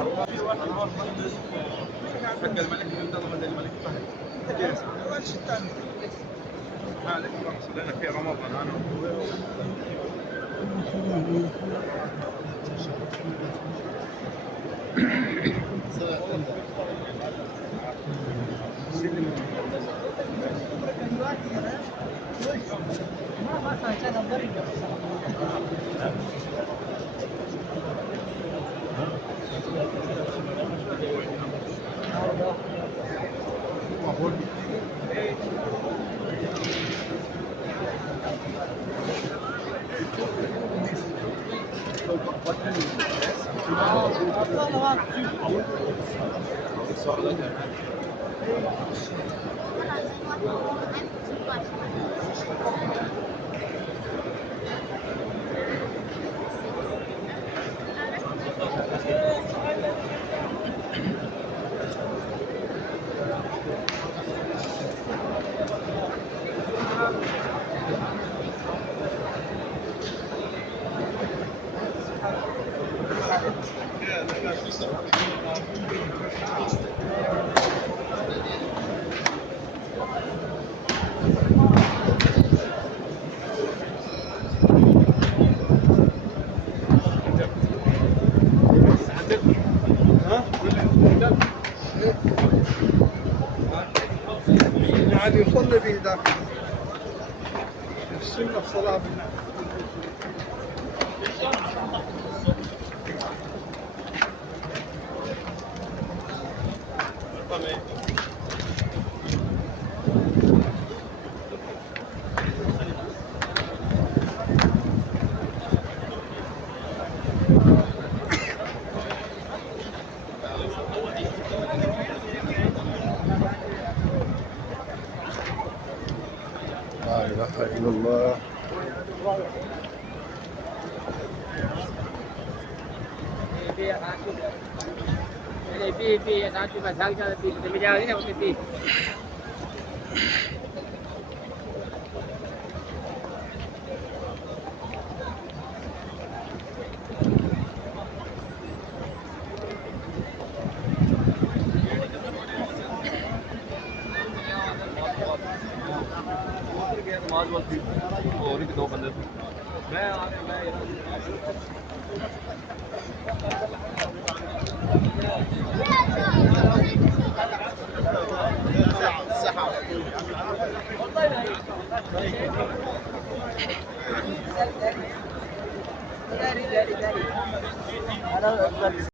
حق الملك المنتظم الملك فهد. وش الثاني؟ هذا المقصود لنا في رمضان انا عاد يصلي به ذاك السنة الصلاة بالناس. لا إله إلا الله. और एक दो बंदे मैं आ रहा मैं